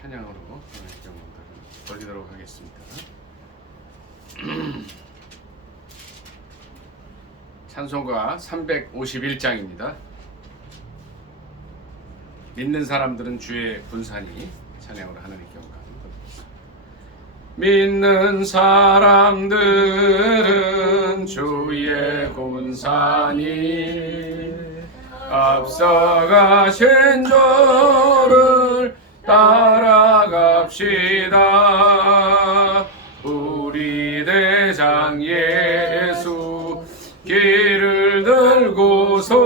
찬양으로 경험을 돌리도록 하겠습니다. 찬송가 351장입니다. 믿는 사람들은 주의 군산이 찬양으로 하나님께 영광을 돌리겠습니다. 믿는 사람들은 주의 군산이 앞서가신 주를 따라갑시다. 우리 대장 예수 길을 들고서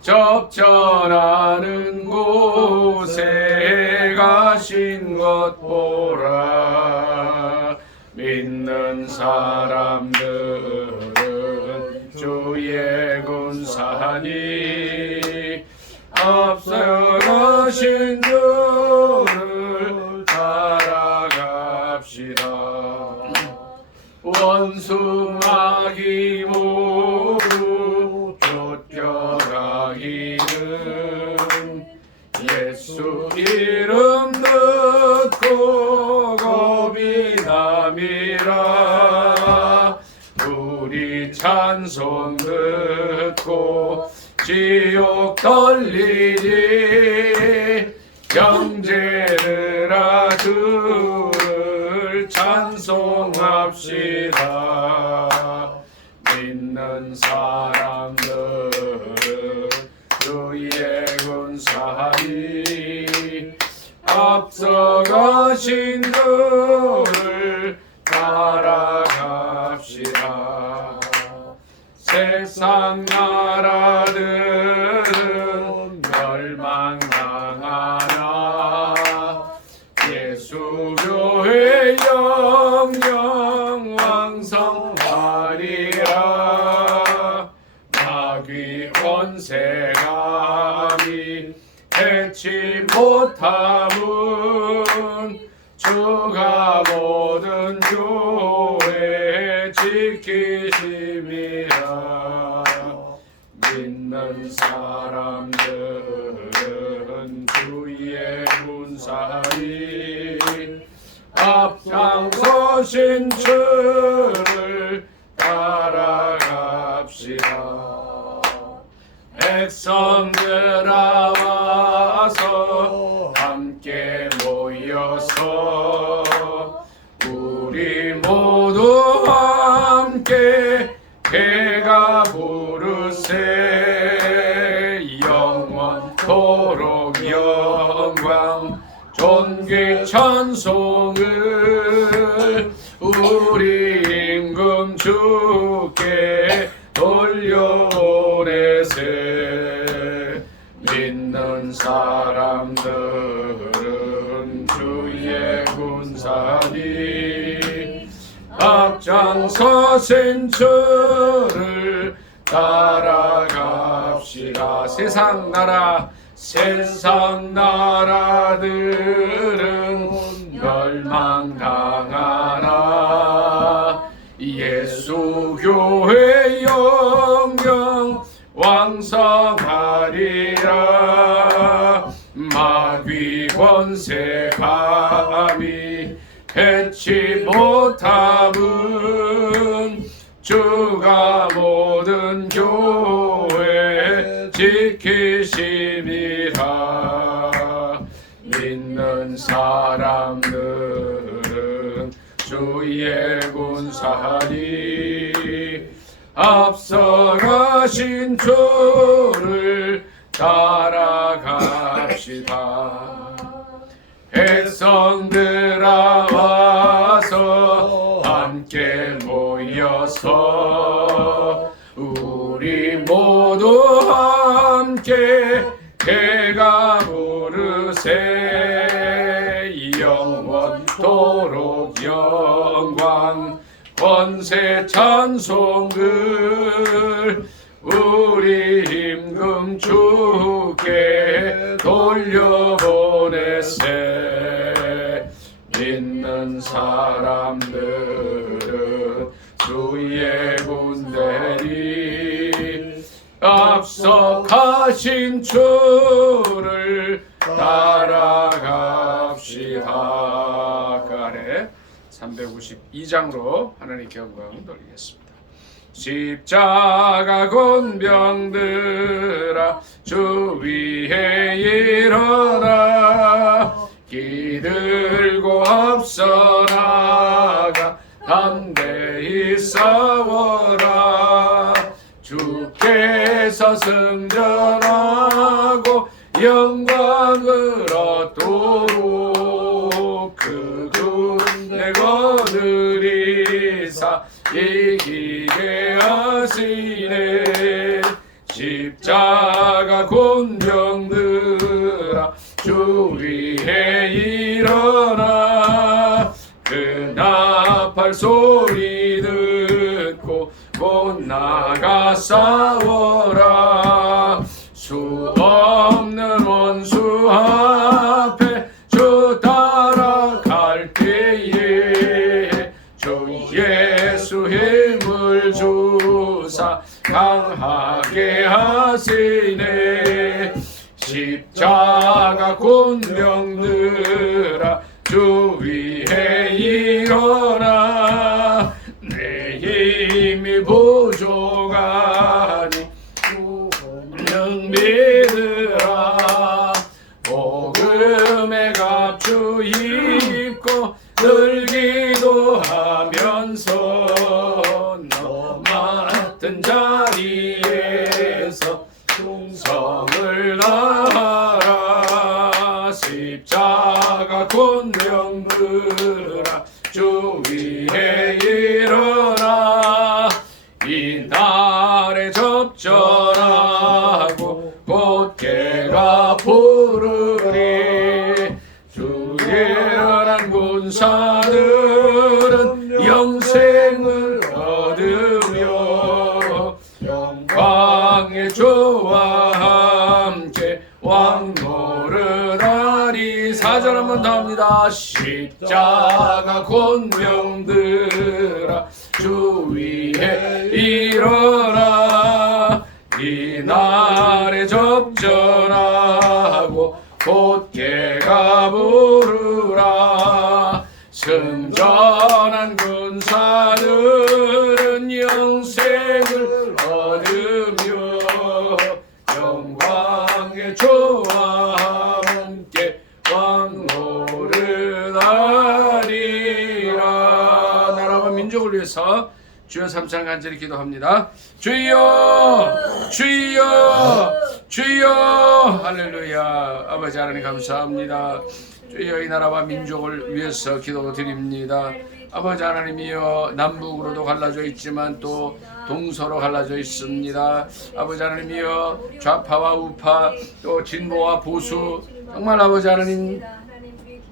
접전하는 곳에 가신 것 보라. 믿는 사람들은 주의 군산이 앞서가신 주를 따라갑시다. 원수 마귀 모두 쫓겨가기는 예수 이름 듣고 겁이 남이라. 우리 찬송 듣고 지옥 떨리니 형제들아 주를 찬송합시다. 믿는 사람들은 주의 군산이 앞서가신 주를 따라갑시다. 세상 나라들은 멸망당하나 예수 교회 영영 왕성하리라. 마귀 권세감이 해치 못함은 주가 모든 교회 지키심이라. 믿는 사람들은 주의 군산이 앞장서신 주를 따라갑시다. 백성들아 와서 함께 모여서 우리 모두 함께 개가 부르세. 영원토록 영광 존귀 찬송을 우리 임금 주께 돌려보내세. 믿는 사람들은 주의 군산이 앞장서신 주를 따라갑시다. 세상 나라들은 멸망당하나 예수 교회 영영 왕성하리라. 마귀 권세감이 해치 못함은 주가 모든 교회 지키심이라. 믿는 사람들은 주의 군산이 앞서가신 주를 따라갑시다. 백성들아 와서 함께 모여서 우리 모두 함께 개가 부르세. 영원토록 영광 권세 찬송을 우리 임금 주께 돌려보내세. 믿는 사람들은 주의 군대니 앞서 가신 주를 따라갑시다. 그 아래 352장으로 하나님께 영광 돌리겠습니다. 십자가 군병들아 주 위에 일어나 기들고 앞서 나가 담대히 싸워라. 주께서 승전하고 영광을 얻도록 그 군대 거느리사 이기게 하시네. 십자가 군병들아 주 위에 일어나 그 나팔 소리 듣고 곧 나가 싸워라. 수 없는 원수 앞에 주 따라갈 때에 주 예수 힘을 주사 강하게 하시네. 십자가 군병들아 주 위에 일어나 내 힘이 부족하니 능 믿으라. 복음의 갑주 입고 늘 기도하면서 너 맡은 자리에서 충성을 다하라. 십자가 군병들아 주 위에 일어나 이 날에 접전하고 곧 개가 부르리. 주의 일어난 군사들은 영생을 얻으며 영광의 주와 함께 왕노릇하리. 4절 한 번 더 합니다. 십자가 군병들아 주 위에 일어나 이 날에 접전하고 곧 개가 부르라. 승전한 군사들은 영생을 얻으며 영광의 주와 함께 왕노릇하리라. 나라와 민족을 위해서 주여 3장 간절히 기도합니다. 주여 주여 주여. 할렐루야. 아버지 하나님 감사합니다. 주여 이 나라와 민족을 위해서 기도드립니다. 아버지 하나님이여 남북으로도 갈라져 있지만 또 동서로 갈라져 있습니다. 아버지 하나님이여 좌파와 우파 또 진보와 보수 정말 아버지 하나님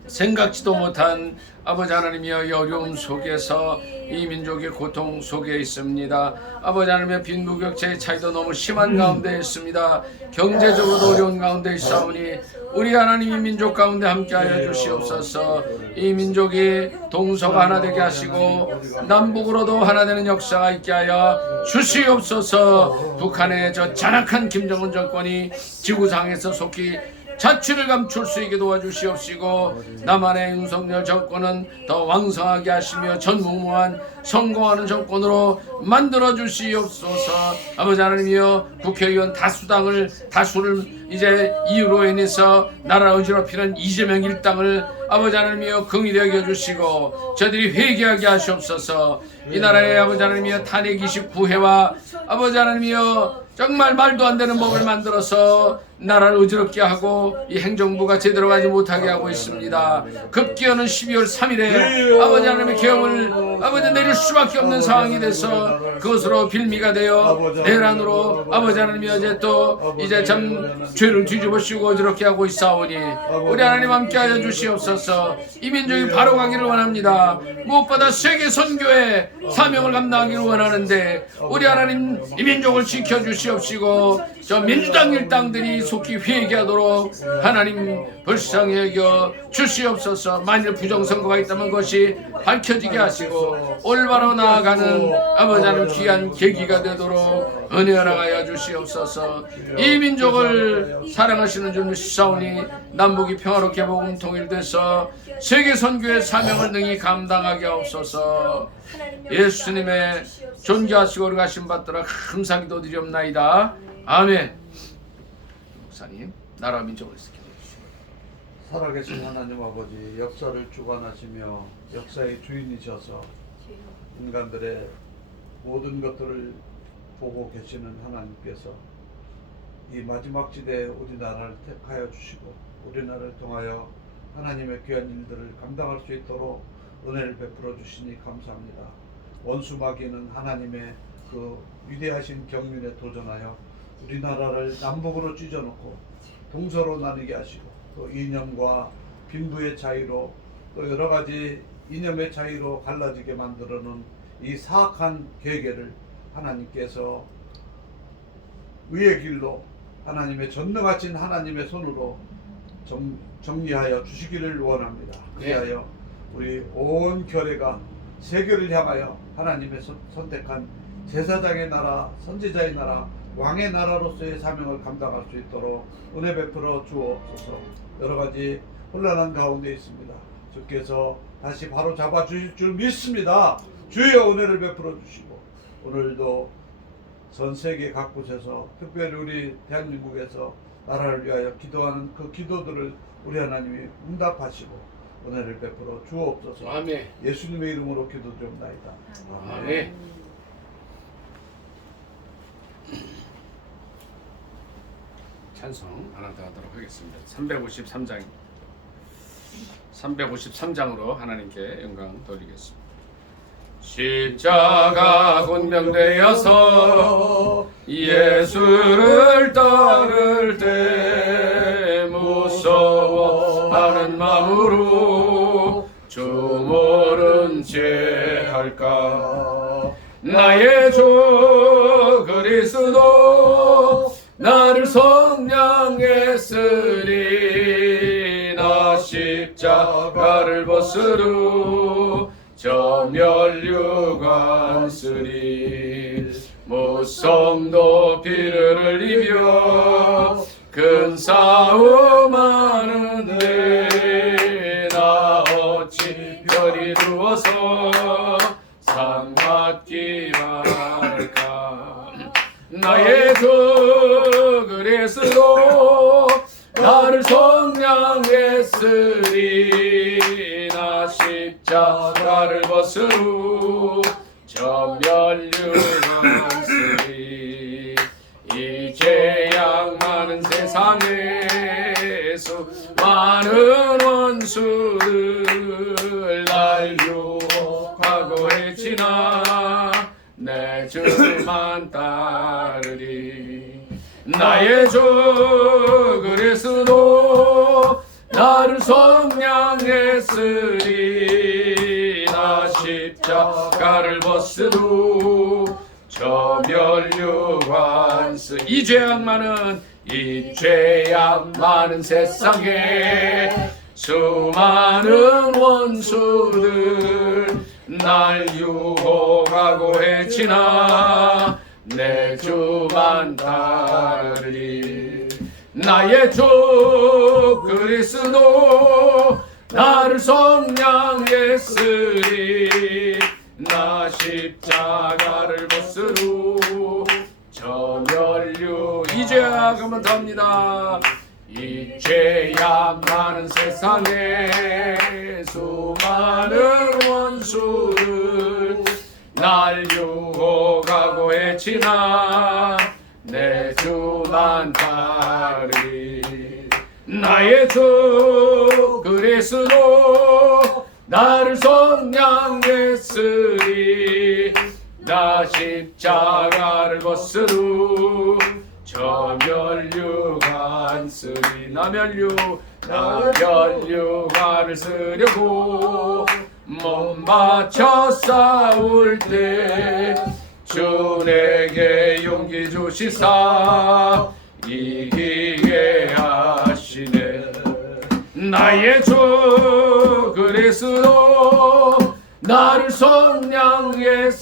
생각지도 못한 아버지 하나님이여 이 어려움 속에서 이 민족의 고통 속에 있습니다. 아버지 하나님의 빈부격차의 차이도 너무 심한 가운데 있습니다. 경제적으로도 어려운 가운데 있사오니 우리 하나님이 민족 가운데 함께하여 주시옵소서. 이 민족이 동서가 하나 되게 하시고 남북으로도 하나 되는 역사가 있게 하여 주시옵소서. 북한의 저 잔악한 김정은 정권이 지구상에서 속히 자취를 감출 수 있게 도와주시옵시고 남한의 윤석열 정권은 더 왕성하게 하시며 전무후무한 성공하는 정권으로 만들어 주시옵소서. 아버지 하나님이여 국회의원 다수를 이제 이유로 인해서 나라 어지럽히는 이재명 일당을 아버지 하나님이여 긍휼히 여겨주시고 저들이 회개하게 하시옵소서. 이 나라의 아버지 하나님이여 탄핵 29회와 아버지 하나님이여 정말 말도 안 되는 법을 만들어서 나라를 어지럽게 하고 이 행정부가 제대로 가지 못하게 하고 있습니다. 급기어는 12월 3일에 아버지 하나님의 계엄을 아버지 내릴 수밖에 없는 상황이 돼서 그것으로 빌미가 되어 내란으로 아버지 하나님이 이제 참 죄를 뒤집어씌우고 어지럽게 하고 있사오니 우리 하나님 함께하여 주시옵소서. 이 민족이 바로 가기를 원합니다. 무엇보다 세계 선교의 사명을 감당하기를 원하는데 우리 하나님 이 민족을 지켜주시옵시고 저 민주당 일당들이 속히 회개하도록 하나님 불쌍히 여겨 주시옵소서. 만일 부정선거가 있다면 그것이 밝혀지게 하시고 올바로 나아가는 아버지 하나님 귀한 계기가 되도록 은혜 허락하여 주시옵소서. 이 민족을 사랑하시는 줄 믿사오니 남북이 평화롭게 복음 통일돼서 세계 선교의 사명을 능히 감당하게 하옵소서. 예수님의 존귀하시고 거룩하신 받들어 감사기도 드리옵나이다. 아멘. 목사님, 나라와 민족을 지켜주시고. 살아계신 하나님 아버지, 역사를 주관하시며 역사의 주인이셔서 인간들의 모든 것들을 보고 계시는 하나님께서 이 마지막 시대에 우리나라를 택하여 주시고 우리나라를 통하여 하나님의 귀한 일들을 감당할 수 있도록 은혜를 베풀어 주시니 감사합니다. 원수 마귀는 하나님의 그 위대하신 경륜에 도전하여 우리나라를 남북으로 찢어놓고 동서로 나뉘게 하시고 또 이념과 빈부의 차이로 또 여러가지 이념의 차이로 갈라지게 만들어놓은 이 사악한 계계를 하나님께서 의의 길로 하나님의 전능하신 하나님의 손으로 정리하여 주시기를 원합니다. 그리하여 우리 온 결의가 세계를 향하여 하나님의 선택한 제사장의 나라, 선지자의 나라, 왕의 나라로서의 사명을 감당할 수 있도록 은혜 베풀어 주옵소서. 여러가지 혼란한 가운데 있습니다. 주께서 다시 바로 잡아 주실 줄 믿습니다. 주여 은혜를 베풀어 주시고 오늘도 전 세계 각곳에서 특별히 우리 대한민국에서 나라를 위하여 기도하는 그 기도들을 우리 하나님이 응답하시고 은혜를 베풀어 주옵소서. 아멘. 예수님의 이름으로 기도드립나이다. 아멘. 찬송 하나 더 하도록 하겠습니다. 353장으로 하나님께 영광 돌리겠습니다. 십자가 군병되어서 예수를 따를 때 무서워하는 마음으로 주 모른 채 할까. 나의 주 그리스도 나를 성량했으리. 나 십자가를 벗으루 저 멸류관 쓰리. 무성도 피를 흘리며 큰 싸움 하는데 나 어찌 별이 두어서 상 받기 말까. 나의 주 그리스도 나를 성량했으리. 나 십자가를 벗으루 저 멸류관 쓰리. 이제야 많은 세상에 수많은 원수들 날 유혹하고 해치나 내 주만 따르리. 나의 주 그리스도 나를 성량했으리. 나 십자가를 벗으루 저 멸류관 쓰. 이 죄악 많은 세상에 수많은 원수들 날 유혹하고 해치나 내 주만 따르리. 나의 주 그리스도 나를 성량했으리. 나 십자가를 벗으루 저 멸류. 이 죄악 한번 더 합니다. 이 죄악 많은 세상에 수많은 원수들 날 유혹하고 해치나 내 주만 따르리. 나의 주 그리스도 나를 성량했으리. 나 십자가를 벗으루 저 멸류관 쓰리. 나 멸류관을 쓰려고 몸 바쳐 싸울 때 주 내게 용기 주시사 이기게 하시네. 나의 주 그리스도 나를 성량했으리.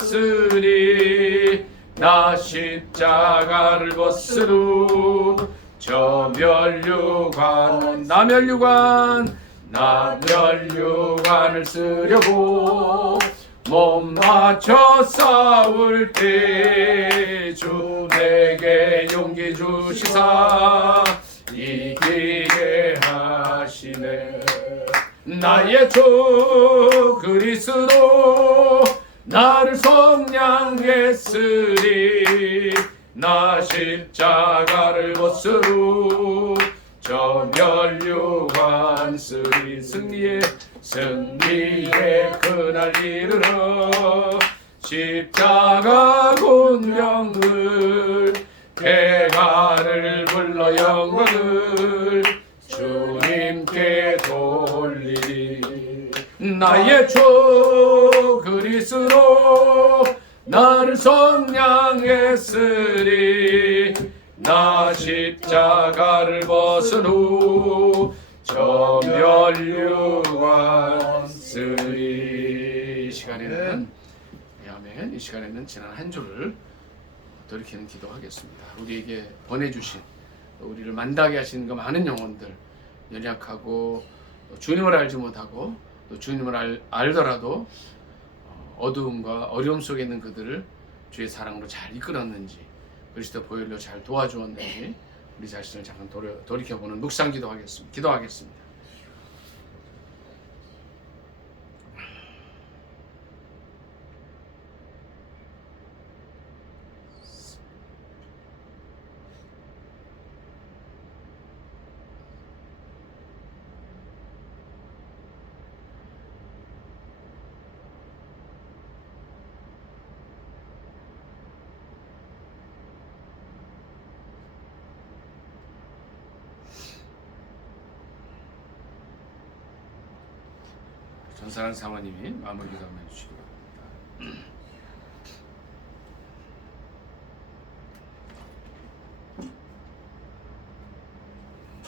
나 십자가를 벗으루 저 면류관 나 면류관을 쓰려고 몸 맞춰 싸울 때 주 내게 용기 주시사 이기게 하시네. 나의 주 그리스도 나를 속량했으리 나 십자가를 벗으루 저 면류관 쓰리 승리의 그날 이르러 십자가 군병을 대가를 불러 영광을 주님께 돌리리. 나의 주 그리스도 나를 속량했으리 나 십자가를 벗은 후 저 면류관 쓰리. 이 시간에는 아멘. 이 시간에는 지난 한 주를 돌이키는 기도하겠습니다. 우리에게 보내주신 우리를 만나게 하신 그 많은 영혼들 연약하고 주님을 알지 못하고 또 주님을 알더라도 어두움과 어려움 속에 있는 그들을 주의 사랑으로 잘 이끌었는지 그리스도 보혈로 잘 도와주었는지 우리 자신을 잠깐 돌이켜보는 묵상 기도하겠습니다. 전사한 사모님이 마무리 기도 한번 해주시기 바랍니다.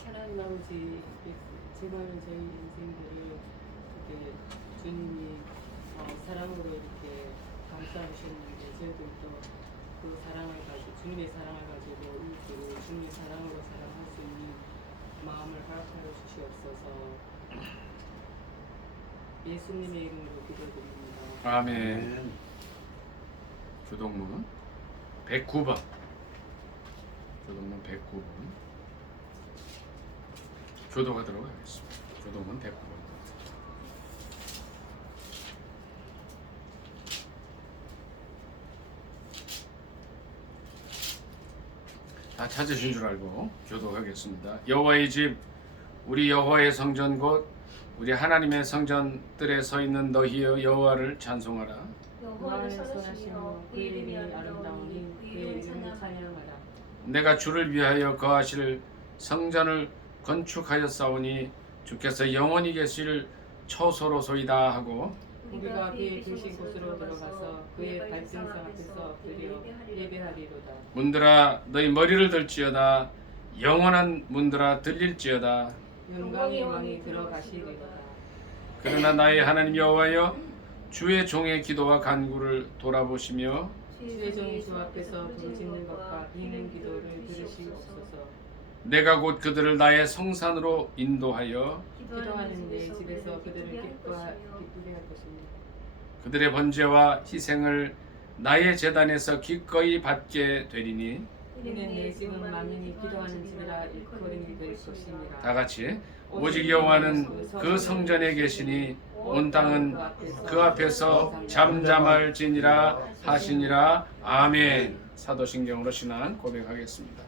하나님 아버지, 지금은 저희 인생들을 이렇게 주님이 사랑으로 이렇게 감싸주셨는데 저희들도 그 사랑을 가지고 주님의 사랑을 가지고 이웃들을 주님의 사랑으로 사랑할 수 있는 마음을 허락하여 주시옵소서. 예수님의 이름으로 기도드립니다. 아멘. 교동문 109번. 교동문 109번. 교도하도록 하겠습니다. 교동문 109번. 다 찾으신 줄 알고 교도하겠습니다. 여호와의 집, 우리 여호와의 성전 곧 우리 하나님의 성전들에 서 있는 너희여 여호와를 찬송하라. 여호와를 선하시며 그의 이름이 아름다우니 그의 이름을 찬양하라. 내가 주를 위하여 거하실 성전을 건축하였사오니 주께서 영원히 계실 처소로소이다 하고 우리가 그의 계신 곳으로 들어가서 그의 발등상 앞에서 엎드려 예배하리로다. 문들아 너희 머리를 들지어다 영원한 문들아 들릴지어다. 영광의 왕이 들어가시리로다. 그러나 나의 하나님 여호와여 주의 종의 기도와 간구를 돌아보시며 주의 종이 주 앞에서 부르짖는 것과 비는 기도를 들으시옵소서. 내가 곧 그들을 나의 성산으로 인도하여 기도하는 내 집에서 그들을 기쁘게 할 것입니다. 그들의 번제와 희생을 나의 제단에서 기꺼이 받게 되리니. 이는 내 집은 만민이 기도하는 집이라 일컬음이 될 것이니라. 다 같이 오직 여호와는 그 성전에 계시니 온 땅은 그 앞에서 잠잠할지니라 하시니라. 아멘. 사도신경으로 신앙 고백하겠습니다.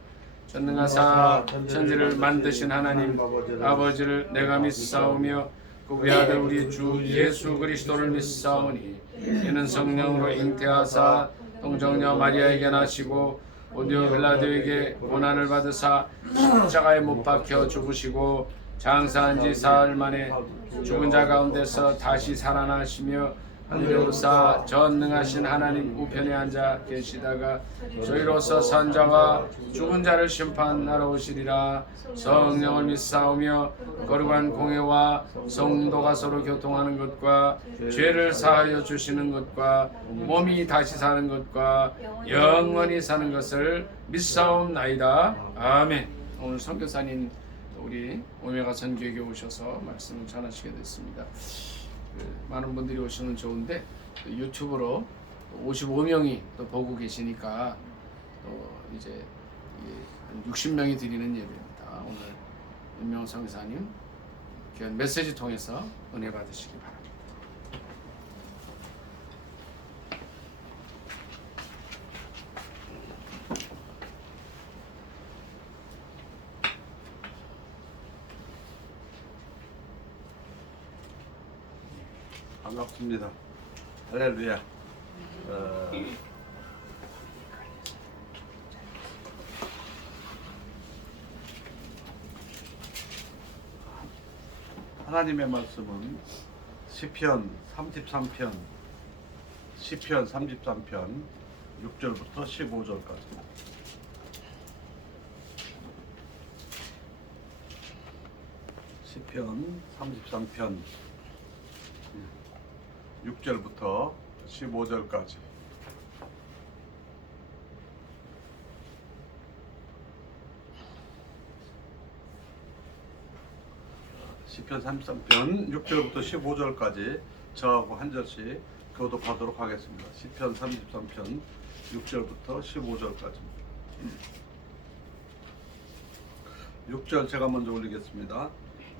전능하사 천지를 만드신 하나님 아버지를 내가 믿사오며 그 외아들 우리 주 예수 그리스도를 믿사오니 이는 성령으로 잉태하사 동정녀 마리아에게 나시고 본디오 빌라도에게 고난을 받으사 십자가에 못 박혀 죽으시고 장사한 지 사흘 만에 죽은 자 가운데서 다시 살아나시며 하늘로사 전능하신 하나님 우편에 앉아 계시다가 저희로서 산자와 죽은 자를 심판하러 오시리라. 성령을 믿사오며 거룩한 공회와 성도가 서로 교통하는 것과 죄를 사하여 주시는 것과 몸이 다시 사는 것과 영원히 사는 것을 믿사옵나이다. 아멘. 오늘 선교사님 우리 오메가 선교회에 오셔서 말씀을 전하시게 됐습니다. 많은 분들이 오시면 좋은데 유튜브로 55명이 또 보고 계시니까 또 이제 한 60명이 드리는 예배입니다. 오늘 윤명 선교사님 귀한 메시지 통해서 은혜 받으시기 바랍니다. 반갑습니다. 할렐루야. 하나님의 말씀은 시편 33편 6절부터 15절까지. 시편 33편 6절부터 15절까지. 시편 33편 6절부터 15절까지 저하고 한 절씩 교독하도록 하겠습니다. 시편 33편 6절부터 15절까지. 6절 제가 먼저 올리겠습니다.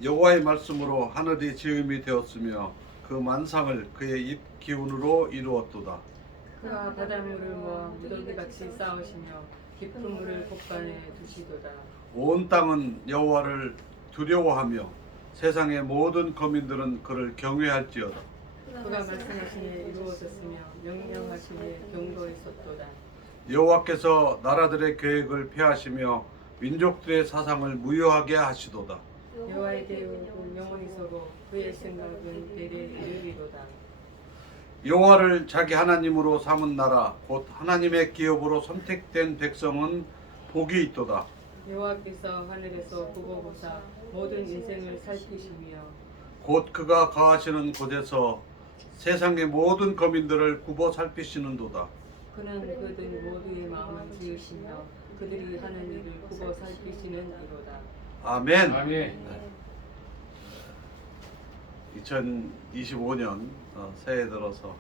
여호와의 말씀으로 하늘이 지음이 되었으며 그 만상을 그의 입 기운으로 이루었도다. 그가 바닷물을 모아 무더기같이 쌓으시며 깊은 물을 곳간에 두시도다. 온 땅은 여호와를 두려워하며 세상의 모든 거민들은 그를 경외할지어다. 그가 말씀하시니 이루어졌으며 명령하시니 경고했었도다. 여호와께서 나라들의 계획을 폐하시며 민족들의 사상을 무효하게 하시도다. 여호와의 계획은 영원히 서고 그의 생각은 대대 이르리로다. 여호와를 자기 하나님으로 삼은 나라 곧 하나님의 기업으로 선택된 백성은 복이 있도다. 여호와께서 하늘에서 보고 보사 모든 인생을 살피시며 곧 그가 거하시는 곳에서 세상의 모든 거민들을 굽어 살피시는도다. 그는 그들 모두의 마음을 지으시며 그들이 하는 일을 굽어 살피시는 이로다. 아멘. 아멘. 2025년 새해 들어서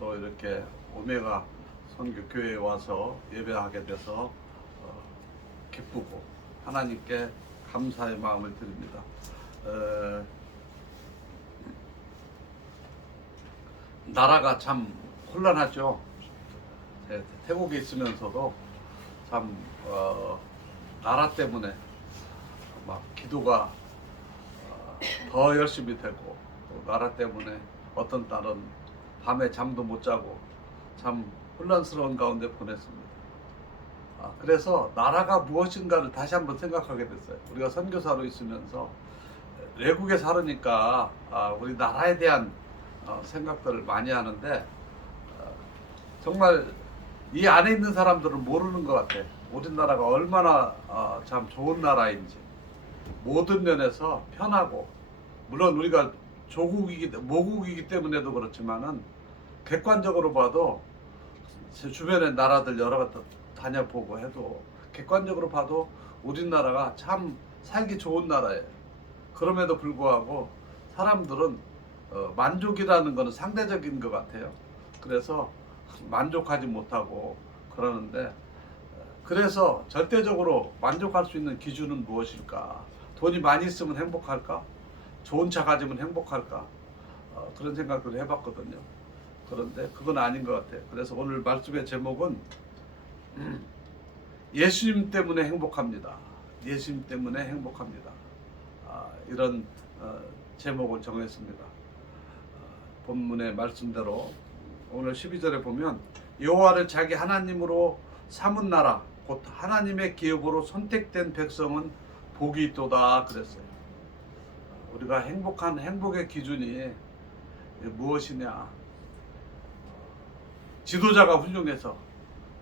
또 이렇게 오메가 선교교회에 와서 예배하게 돼서 기쁘고 하나님께 감사의 마음을 드립니다. 나라가 참 혼란하죠. 태국에 있으면서도 참 나라 때문에 막 기도가 더 열심히 되고 또 나라 때문에 어떤 딸은 밤에 잠도 못 자고 참 혼란스러운 가운데 보냈습니다. 그래서 나라가 무엇인가를 다시 한번 생각하게 됐어요. 우리가 선교사로 있으면서 외국에 살으니까 우리 나라에 대한 생각들을 많이 하는데 정말 이 안에 있는 사람들은 모르는 것 같아. 우리나라가 얼마나 참 좋은 나라인지 모든 면에서 편하고, 물론 우리가 모국이기 때문에도 그렇지만은 객관적으로 봐도 제 주변의 나라들 여러 가 다녀보고 해도 객관적으로 봐도 우리나라가 참 살기 좋은 나라예요. 그럼에도 불구하고 사람들은 만족이라는 것은 상대적인 것 같아요. 그래서 만족하지 못하고 그러는데, 그래서 절대적으로 만족할 수 있는 기준은 무엇일까? 돈이 많이 있으면 행복할까? 좋은 차 가지면 행복할까? 그런 생각들을 해봤거든요. 그런데 그건 아닌 것 같아요. 그래서 오늘 말씀의 제목은 예수님 때문에 행복합니다. 예수님 때문에 행복합니다. 이런 제목을 정했습니다. 본문의 말씀대로 오늘 12절에 보면 여호와를 자기 하나님으로 삼은 나라 곧 하나님의 기업으로 선택된 백성은 복이 있도다 그랬어요. 우리가 행복한 행복의 기준이 무엇이냐? 지도자가 훌륭해서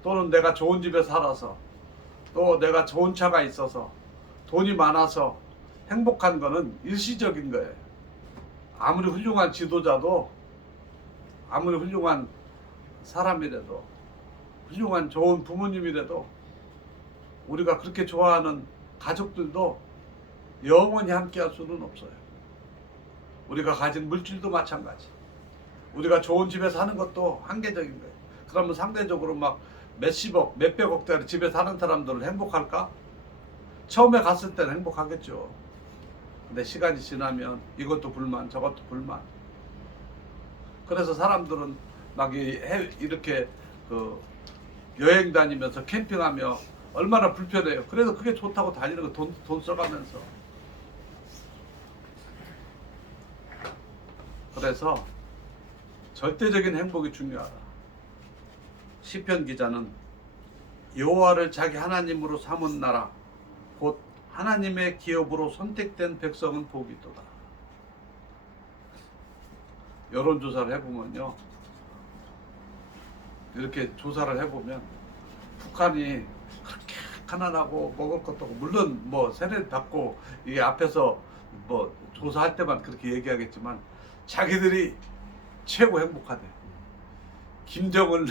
또는 내가 좋은 집에 살아서 또 내가 좋은 차가 있어서 돈이 많아서 행복한 거는 일시적인 거예요. 아무리 훌륭한 지도자도 아무리 훌륭한 사람이라도 훌륭한 좋은 부모님이라도 우리가 그렇게 좋아하는 가족들도 영원히 함께 할 수는 없어요. 우리가 가진 물질도 마찬가지. 우리가 좋은 집에 사는 것도 한계적인 거예요. 그러면 상대적으로 막 몇십억, 몇백억짜리 집에 사는 사람들은 행복할까? 처음에 갔을 때는 행복하겠죠. 근데 시간이 지나면 이것도 불만, 저것도 불만. 그래서 사람들은 막 이렇게 여행 다니면서 캠핑하며 얼마나 불편해요. 그래서 그게 좋다고 다니는 거 돈 써가면서. 그래서 절대적인 행복이 중요하다. 시편 기자는 여호와를 자기 하나님으로 삼은 나라 곧 하나님의 기업으로 선택된 백성은 복이 있도다. 여론조사를 해보면요, 이렇게 조사를 해보면 북한이 그렇게 가난하고 먹을 것도 없고, 물론 뭐 세례 받고 이게 앞에서 뭐 조사할 때만 그렇게 얘기하겠지만 자기들이 최고 행복하대. 김정은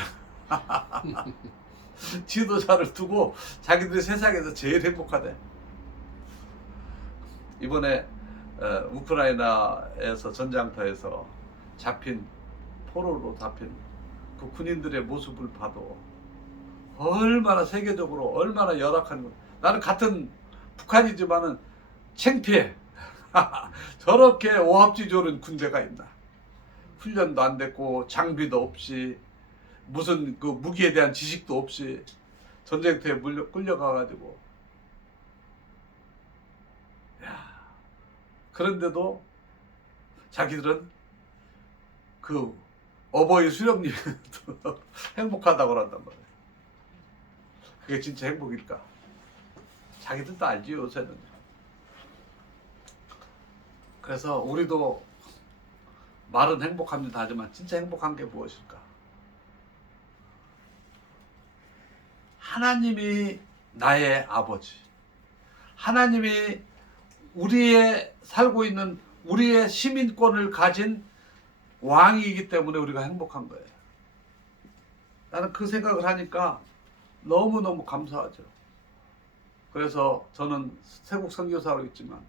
지도자를 두고 자기들이 세상에서 제일 행복하대. 이번에 우크라이나에서 전장터에서 포로로 잡힌 그 군인들의 모습을 봐도 얼마나 세계적으로 얼마나 열악한 거. 나는 같은 북한이지만은 창피해. 저렇게 오합지졸은 군대가 있나. 훈련도 안 됐고 장비도 없이 무슨 그 무기에 대한 지식도 없이 전쟁터에 끌려가가지고, 그런데도 자기들은 그 어버이 수령님 행복하다고 한단 말이에요. 그게 진짜 행복일까? 자기들도 알지요, 요새는. 그래서 우리도 말은 행복합니다 하지만 진짜 행복한 게 무엇일까? 하나님이 나의 아버지, 하나님이 우리의 살고 있는 우리의 시민권을 가진 왕이기 때문에 우리가 행복한 거예요. 나는 그 생각을 하니까 너무너무 감사하죠. 그래서 저는 태국 선교사로 있지만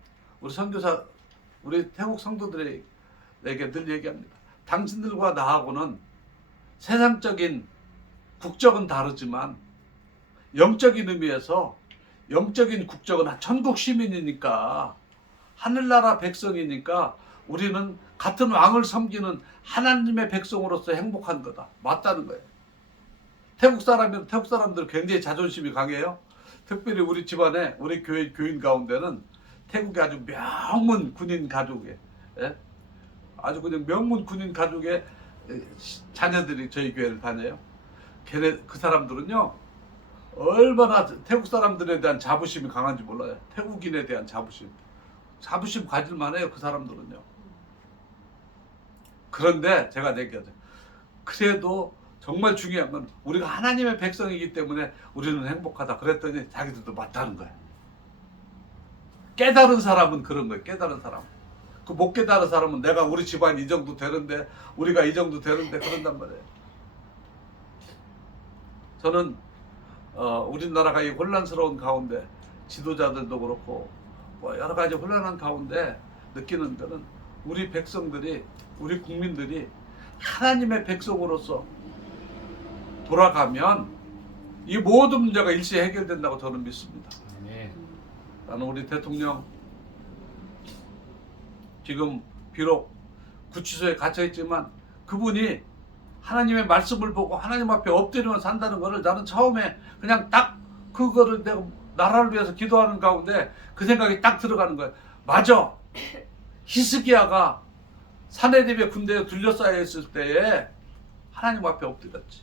우리 태국 성도들에게 늘 얘기합니다. 당신들과 나하고는 세상적인 국적은 다르지만 영적인 의미에서 영적인 국적은 천국 시민이니까, 하늘나라 백성이니까 우리는 같은 왕을 섬기는 하나님의 백성으로서 행복한 거다. 맞다는 거예요. 태국 사람들 굉장히 자존심이 강해요. 특별히 우리 집안에, 우리 교인 가운데는 태국의 아주 명문 군인 가족에, 아주 그냥 명문 군인 가족의 자녀들이 저희 교회를 다녀요. 그 사람들은요, 얼마나 태국 사람들에 대한 자부심이 강한지 몰라요. 태국인에 대한 자부심 가질만 해요, 그 사람들은요. 그런데 제가 얘기하죠. 그래도 정말 중요한 건 우리가 하나님의 백성이기 때문에 우리는 행복하다. 그랬더니 자기들도 맞다는 거예요. 깨달은 사람은 그런 거예요. 깨달은 사람. 그 못 깨달은 사람은 내가 우리 집안 이 정도 되는데, 우리가 이 정도 되는데 그런단 말이에요. 저는 우리나라가 이 혼란스러운 가운데, 지도자들도 그렇고 뭐 여러 가지 혼란한 가운데 느끼는 거는 우리 백성들이, 우리 국민들이 하나님의 백성으로서 돌아가면 이 모든 문제가 일시에 해결된다고 저는 믿습니다. 나는 우리 대통령 지금 비록 구치소에 갇혀있지만 그분이 하나님의 말씀을 보고 하나님 앞에 엎드리며 산다는 것을 나는 처음에 그냥 딱 그거를 내가 나라를 위해서 기도하는 가운데 그 생각이 딱 들어가는 거예요. 맞아. 히스기야가 사내립의 군대에 둘러싸여 있을 때에 하나님 앞에 엎드렸지.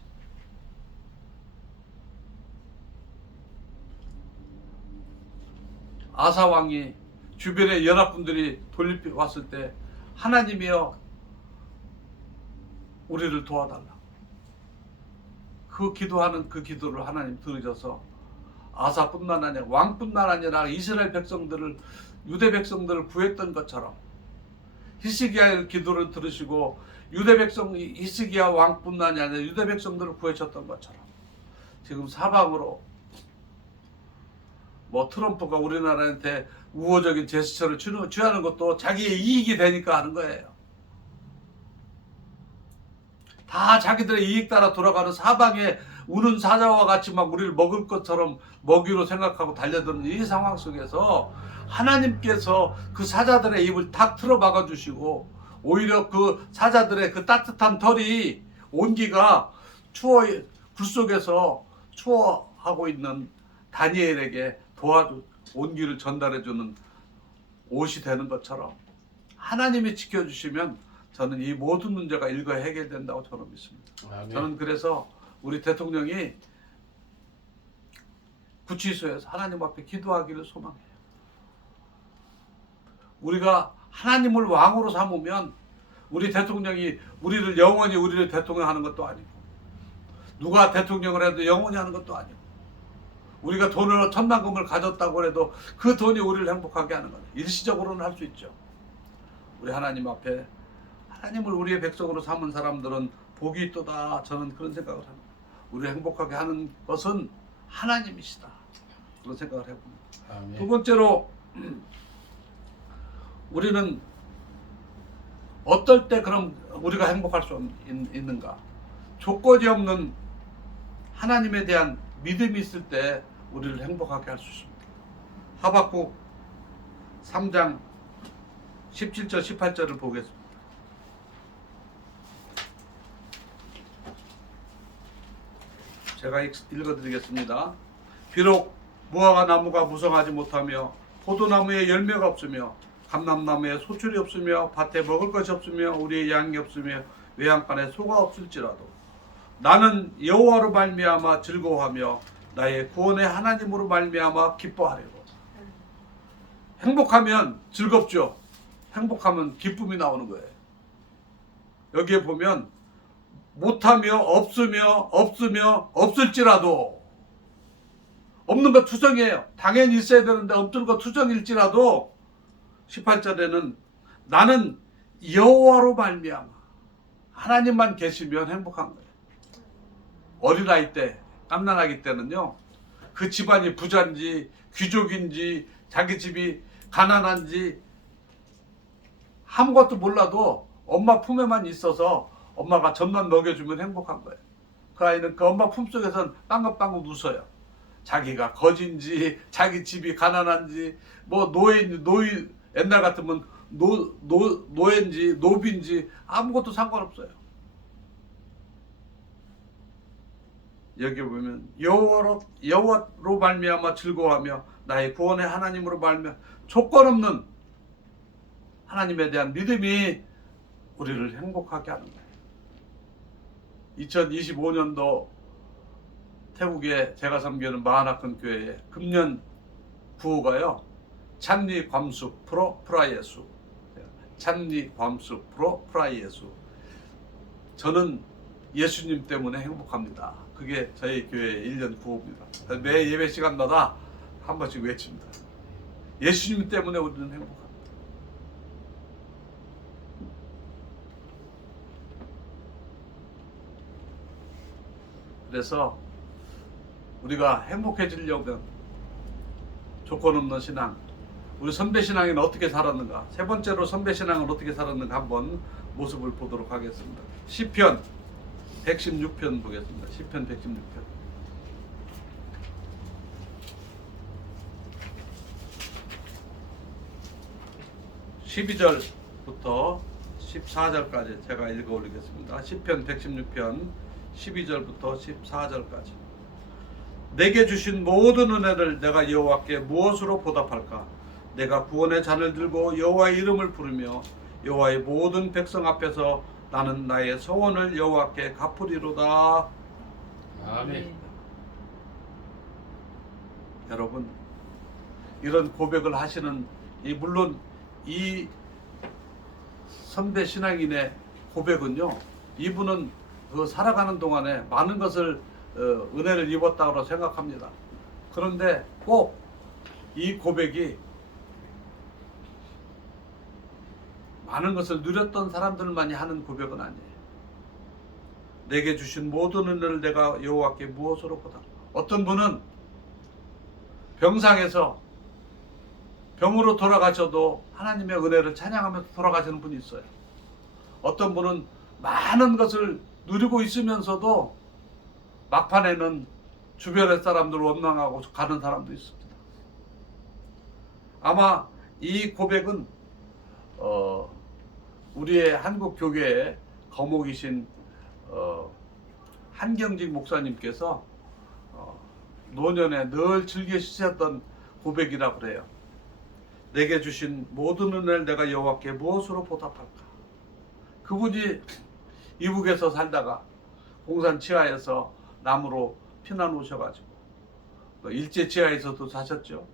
아사 왕이 주변의 연합군들이 돌려왔을 때 하나님이여 우리를 도와달라. 그 기도하는 그 기도를 하나님 들으셔서 아사뿐만 아니라 왕뿐만 아니라 이스라엘 백성들을 유대 백성들을 구했던 것처럼 히스기야의 기도를 들으시고 유대 백성 히스기야 왕뿐만 아니라 유대 백성들을 구하셨던 것처럼 지금 사방으로 뭐 트럼프가 우리나라한테 우호적인 제스처를 취하는 것도 자기의 이익이 되니까 하는 거예요. 다 자기들의 이익 따라 돌아가는 사방에 우는 사자와 같이 막 우리를 먹을 것처럼 먹이로 생각하고 달려드는 이 상황 속에서 하나님께서 그 사자들의 입을 탁 틀어 막아 주시고 오히려 그 사자들의 그 따뜻한 털이 온기가 불 속에서 추워하고 있는 다니엘에게 온기를 전달해 주는 옷이 되는 것처럼 하나님이 지켜주시면 저는 이 모든 문제가 일거 해결된다고 저는 믿습니다. 아멘. 저는 그래서 우리 대통령이 구치소에서 하나님 앞에 기도하기를 소망해요. 우리가 하나님을 왕으로 삼으면 우리 대통령이 영원히 우리를 대통령 하는 것도 아니고 누가 대통령을 해도 영원히 하는 것도 아니고 우리가 돈을 천만금을 가졌다고 해도 그 돈이 우리를 행복하게 하는 거예요. 일시적으로는 할 수 있죠. 우리 하나님 앞에 하나님을 우리의 백성으로 삼은 사람들은 복이 있도다. 저는 그런 생각을 합니다. 우리를 행복하게 하는 것은 하나님이시다. 그런 생각을 해봅니다. 아멘. 두 번째로 우리는 어떨 때 그럼 우리가 행복할 수 있는가? 조건이 없는 하나님에 대한 믿음이 있을 때 우리를 행복하게 할 수 있습니다. 하박국 3장 17절 18절을 보겠습니다. 제가 읽어드리겠습니다. 비록 무화과 나무가 무성하지 못하며 포도나무에 열매가 없으며 감람나무에 소출이 없으며 밭에 먹을 것이 없으며 우리의 양이 없으며 외양간에 소가 없을지라도 나는 여호와로 말미암아 즐거워하며 나의 구원의 하나님으로 말미암아 기뻐하리로다. 행복하면 즐겁죠. 행복하면 기쁨이 나오는 거예요. 여기에 보면 못하며 없으며 없을지라도 없는 거 투정이에요. 당연히 있어야 되는데 없는 거 투정일지라도 18절에는 나는 여호와로 말미암아 하나님만 계시면 행복한 거예요. 어린아이 때 깜난아기 때는요 그 집안이 부자인지 귀족인지 자기 집이 가난한지 아무것도 몰라도 엄마 품에만 있어서 엄마가 젖만 먹여주면 행복한 거예요. 그 아이는 그 엄마 품속에선 빵긋빵긋 웃어요. 자기가 거지인지 자기 집이 가난한지 뭐 노예 옛날 같으면 노예인지 노비인지 아무것도 상관없어요. 여기 보면 여호와로 말미암아 즐거워하며 나의 구원의 하나님으로 말미암아 조건 없는 하나님에 대한 믿음이 우리를 행복하게 하는 거예요. 2025년도 태국에 제가 섬기는 마하나큰 교회의 금년 구호가요. 찬리 광수 프로 프라예수. 찬리 광수 프로 프라예수. 저는 예수님 때문에 행복합니다. 그게 저희 교회의 1년 구호입니다. 매 예배 시간마다 한 번씩 외칩니다. 예수님 때문에 우리는 행복합니다. 그래서 우리가 행복해지려면 조건 없는 신앙, 우리 선배 신앙에는 어떻게 살았는가, 세 번째로 선배 신앙은 어떻게 살았는가 한번 모습을 보도록 하겠습니다. 시편 116편 보겠습니다. 시편 116편 12절부터 14절까지 제가 읽어 올리겠습니다. 시편 116편 12절부터 14절까지. 내게 주신 모든 은혜를 내가 여호와께 무엇으로 보답할까? 내가 구원의 잔을 들고 여호와의 이름을 부르며 여호와의 모든 백성 앞에서 나는 나의 소원을 여호와께 갚으리로다. 아멘. 여러분, 이런 고백을 하시는 물론 이 선배 신앙인의 고백은요, 이분은 그 살아가는 동안에 많은 것을 은혜를 입었다고 생각합니다. 그런데 꼭 이 고백이 많은 것을 누렸던 사람들만이 하는 고백은 아니에요. 내게 주신 모든 은혜를 내가 여호와께 무엇으로 보다. 어떤 분은 병상에서 병으로 돌아가셔도 하나님의 은혜를 찬양하면서 돌아가시는 분이 있어요. 어떤 분은 많은 것을 누리고 있으면서도 막판에는 주변의 사람들 원망하고 가는 사람도 있습니다. 아마 이 고백은 우리의 한국 교회의 거목이신 한경직 목사님께서 노년에 늘 즐겨 쓰셨던 고백이라고 그래요. 내게 주신 모든 은혜를 내가 여호와께 무엇으로 보답할까? 그분이 이북에서 살다가 공산 치하에서 남으로 피난 오셔가지고 일제 치하에서도 사셨죠.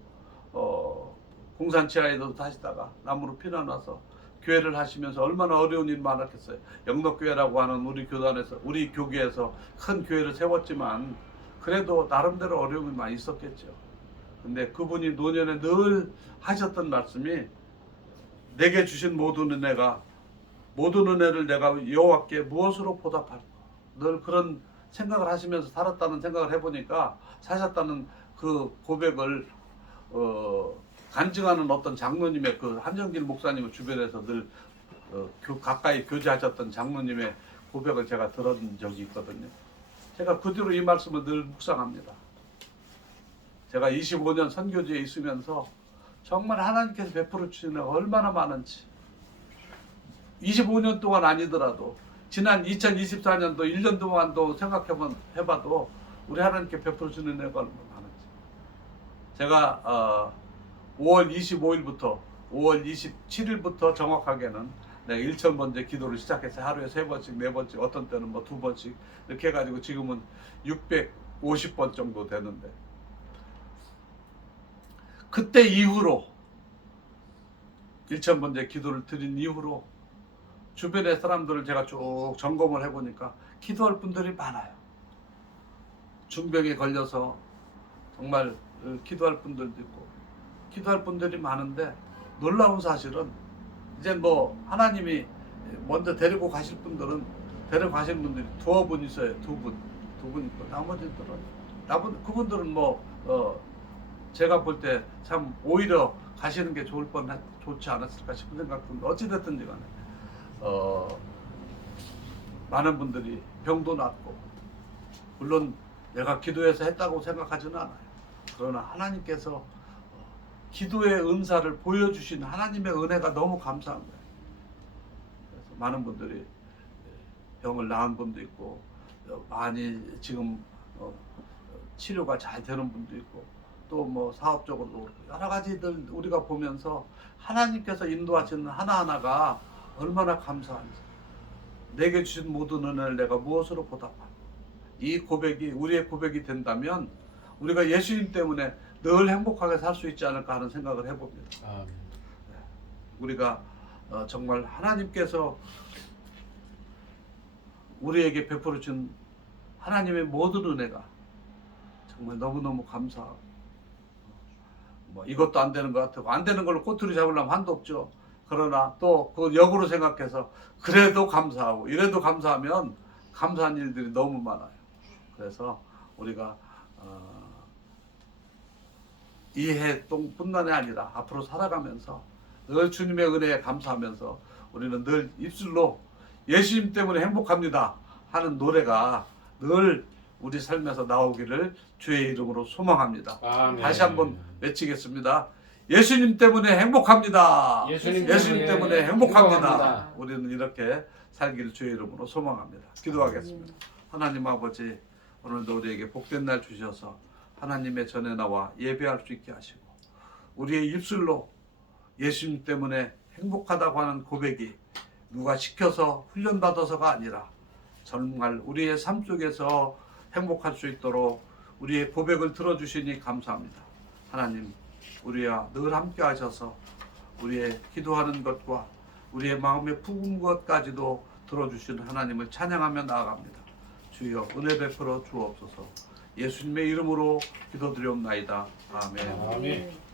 공산 치하에서도 사시다가 남으로 피난 와서 교회를 하시면서 얼마나 어려운 일 많았겠어요. 영덕교회라고 하는 우리 교단에서, 우리 교계에서 큰 교회를 세웠지만 그래도 나름대로 어려움이 많이 있었겠죠. 근데 그분이 노년에 늘 하셨던 말씀이 내게 주신 모든 은혜를 내가 여호와께 무엇으로 보답할까? 늘 그런 생각을 하시면서 살았다는 생각을 해보니까 사셨다는 그 고백을 간증하는 어떤 장로님의 그 한정길 목사님을 주변에서 늘 가까이 교제하셨던 장로님의 고백을 제가 들은 적이 있거든요. 제가 그 뒤로 이 말씀을 늘 묵상합니다. 제가 25년 선교지에 있으면서 정말 하나님께서 베풀어 주시는 얼마나 많은지 25년 동안 아니더라도 지난 2024년도 1년 동안도 해봐도 우리 하나님께 베풀어 주는 은혜가 얼마나 많은지. 제가 5월 25일부터 5월 27일부터 정확하게는 내가 1000번째 기도를 시작해서 하루에 3번씩 4번씩 어떤 때는 뭐 2번씩 이렇게 해가지고 지금은 650번 정도 되는데 그때 이후로 1000번째 기도를 드린 이후로 주변의 사람들을 제가 쭉 점검을 해보니까 기도할 분들이 많아요. 중병에 걸려서 정말 기도할 분들도 있고 기도할 분들이 많은데 놀라운 사실은 이제 뭐 하나님이 먼저 데리고 가실 분들은 데려가신 분들이 2분 있어요. 2분 있고 나머지들은 그분들은 뭐 제가 볼 때 참 오히려 가시는 게 좋지 않았을까 싶은 생각도 어찌됐든지 간에 많은 분들이 병도 낫고 물론 내가 기도해서 했다고 생각하지는 않아요. 그러나 하나님께서 기도의 은사를 보여주신 하나님의 은혜가 너무 감사한 거예요. 그래서 많은 분들이 병을 나은 분도 있고 많이 지금 치료가 잘 되는 분도 있고 또 뭐 사업적으로도 여러 가지들 우리가 보면서 하나님께서 인도하시는 하나하나가 얼마나 감사한지. 내게 주신 모든 은혜를 내가 무엇으로 보답할까? 이 고백이 우리의 고백이 된다면 우리가 예수님 때문에 늘 행복하게 살 수 있지 않을까 하는 생각을 해봅니다. 아멘. 우리가 정말 하나님께서 우리에게 베풀어 준 하나님의 모든 은혜가 정말 너무너무 감사하고 뭐 이것도 안 되는 것 같고 안 되는 걸로 꼬투리 잡으려면 한도 없죠. 그러나 또 그 역으로 생각해서 그래도 감사하고 이래도 감사하면 감사한 일들이 너무 많아요. 그래서 우리가 이 해뿐만이 아니라 앞으로 살아가면서 늘 주님의 은혜에 감사하면서 우리는 늘 입술로 예수님 때문에 행복합니다 하는 노래가 늘 우리 삶에서 나오기를 주의 이름으로 소망합니다. 아멘. 다시 한번 외치겠습니다. 예수님 때문에 행복합니다. 예수님 때문에 행복합니다. 행복합니다. 우리는 이렇게 살기를 주의 이름으로 소망합니다. 기도하겠습니다. 하나님 아버지, 오늘도 우리에게 복된 날 주셔서 하나님의 전에 나와 예배할 수 있게 하시고 우리의 입술로 예수님 때문에 행복하다고 하는 고백이 누가 시켜서 훈련받아서가 아니라 정말 우리의 삶 속에서 행복할 수 있도록 우리의 고백을 들어주시니 감사합니다. 하나님, 우리와 늘 함께 하셔서 우리의 기도하는 것과 우리의 마음에 품은 것까지도 들어주신 하나님을 찬양하며 나아갑니다. 주여 은혜 베풀어 주옵소서. 예수님의 이름으로 기도드리옵나이다. 아멘. 아멘.